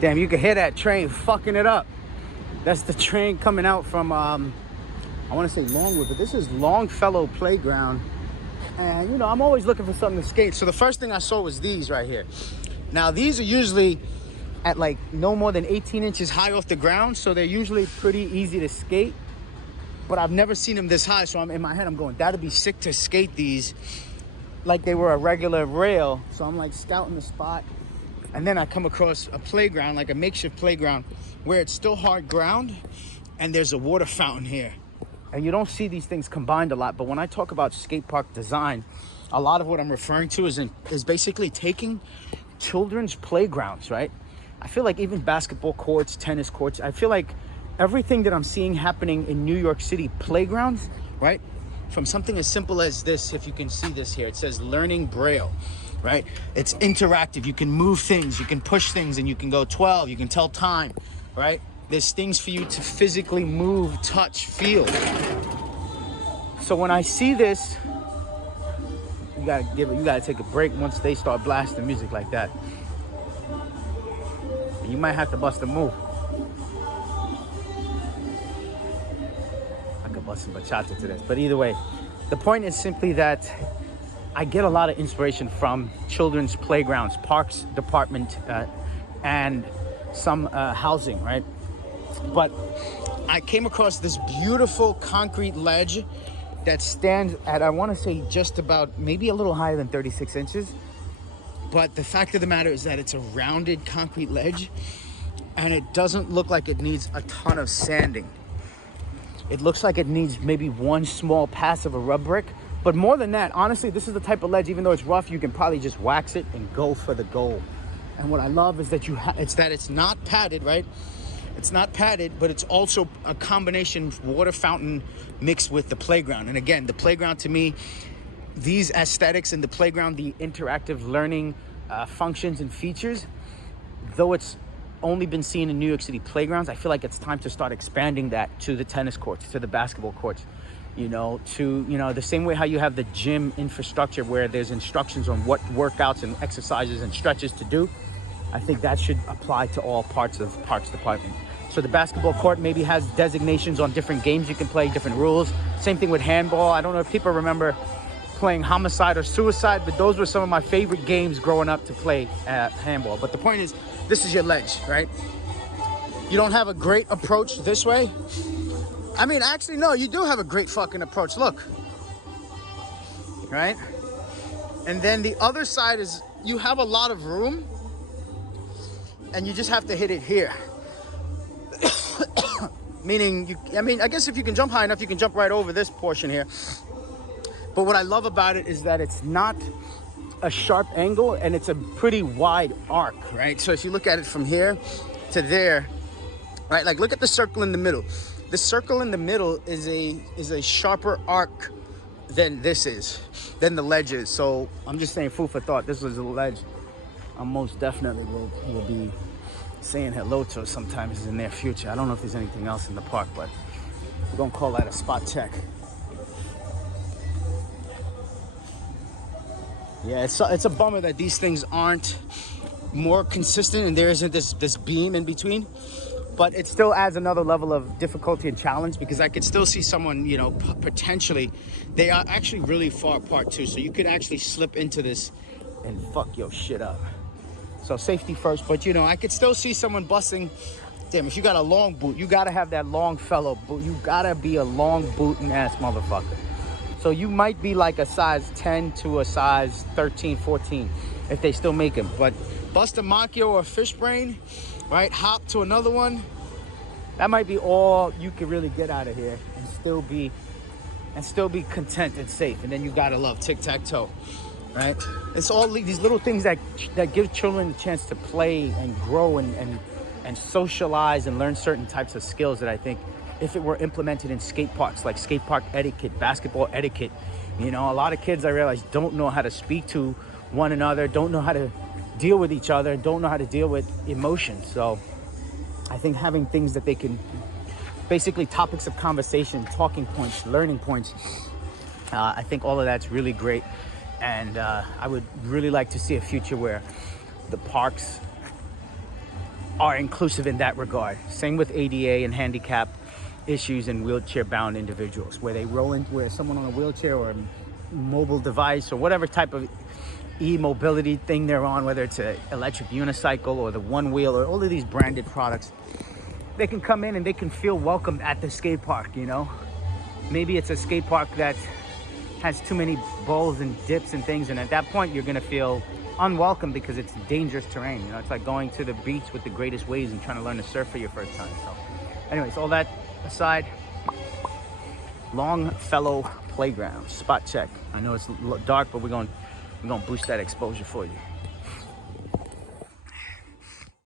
Damn, you can hear that train fucking it up. That's the train coming out from, I want to say Longwood, but this is Longfellow Playground. And, you know, I'm always looking for something to skate. So the first thing I saw was these right here. Now, these are usually at like no more than 18 inches high off the ground. So they're usually pretty easy to skate. But I've never seen them this high. So I'm in my head, I'm going, that'd be sick to skate these like they were a regular rail. So I'm like scouting the spot. And then I come across a playground, like a makeshift playground, where it's still hard ground and there's a water fountain here. And you don't see these things combined a lot, but when I talk about skate park design, a lot of what I'm referring to is basically taking children's playgrounds, right? I feel like even basketball courts, tennis courts, I feel like everything that I'm seeing happening in New York City playgrounds, right? From something as simple as this, if you can see this here, it says learning Braille. Right? It's interactive. You can move things, you can push things, and you can go 12, you can tell time, right? There's things for you to physically move, touch, feel. So when I see this, you gotta take a break once they start blasting music like that. And you might have to bust a move. I could bust some bachata to this, but either way, the point is simply that I get a lot of inspiration from children's playgrounds, parks department, and some housing, right? But I came across this beautiful concrete ledge that stands at, I want to say just about, maybe a little higher than 36 inches. But the fact of the matter is that it's a rounded concrete ledge and it doesn't look like it needs a ton of sanding. It looks like it needs maybe one small pass of a rub brick. But more than that, honestly, this is the type of ledge, even though it's rough, you can probably just wax it and go for the goal. And what I love is that it's not padded, right? It's not padded, but it's also a combination water fountain mixed with the playground. And again, the playground to me, these aesthetics in the playground, the interactive learning functions and features, though it's only been seen in New York City playgrounds, I feel like it's time to start expanding that to the tennis courts, to the basketball courts. You know, the same way how you have the gym infrastructure where there's instructions on what workouts and exercises and stretches to do. I think that should apply to all parts of Parks Department. So the basketball court maybe has designations on different games you can play, different rules. Same thing with handball. I don't know if people remember playing homicide or suicide, but those were some of my favorite games growing up to play handball. But the point is, this is your ledge, right? You don't have a great approach this way. I mean, actually, no, you do have a great fucking approach. Look. Right? And then the other side is you have a lot of room and you just have to hit it here. Meaning, I guess if you can jump high enough, you can jump right over this portion here. But what I love about it is that it's not a sharp angle and it's a pretty wide arc, right? So if you look at it from here to there, right? Like, look at the circle in the middle. The circle in the middle is a sharper arc than than the ledge is. So I'm just saying, food for thought. This is a ledge I most definitely will be saying hello to sometimes in the near future. I don't know if there's anything else in the park, but we're gonna call that a spot check. Yeah, it's a bummer that these things aren't more consistent and there isn't this beam in between. But it still adds another level of difficulty and challenge because I could still see someone, you know, potentially, they are actually really far apart too. So you could actually slip into this and fuck your shit up. So safety first, but you know, I could still see someone busting. Damn, if you got a long boot, you gotta have that Longfellow boot. You gotta be a long booting ass motherfucker. So you might be like a size 10 to a size 13, 14 if they still make them. But bust a Macchio or a fish brain, right? Hop to another one. That might be all you could really get out of here and still be content and safe. And then you gotta love tic-tac-toe, right? It's all these little things that give children a chance to play and grow and socialize and learn certain types of skills that I think if it were implemented in skate parks, like skate park etiquette, basketball etiquette, you know, a lot of kids I realize don't know how to speak to one another, don't know how to deal with each other, don't know how to deal with emotions. So I think having things that they can, basically topics of conversation, talking points, learning points, I think all of that's really great. And I would really like to see a future where the parks are inclusive in that regard. Same with ADA and handicap issues and wheelchair-bound individuals, where they roll in, where someone on a wheelchair or a mobile device or whatever type of e-mobility thing they're on, whether it's an electric unicycle or the one wheel or all of these branded products, they can come in and they can feel welcome at the skate park, you know? Maybe it's a skate park that has too many bowls and dips and things, and at that point you're gonna feel unwelcome because it's dangerous terrain. You know, it's like going to the beach with the greatest waves and trying to learn to surf for your first time. So anyways, all that aside, Longfellow Playground, spot check. I know it's dark, but we're gonna boost that exposure for you.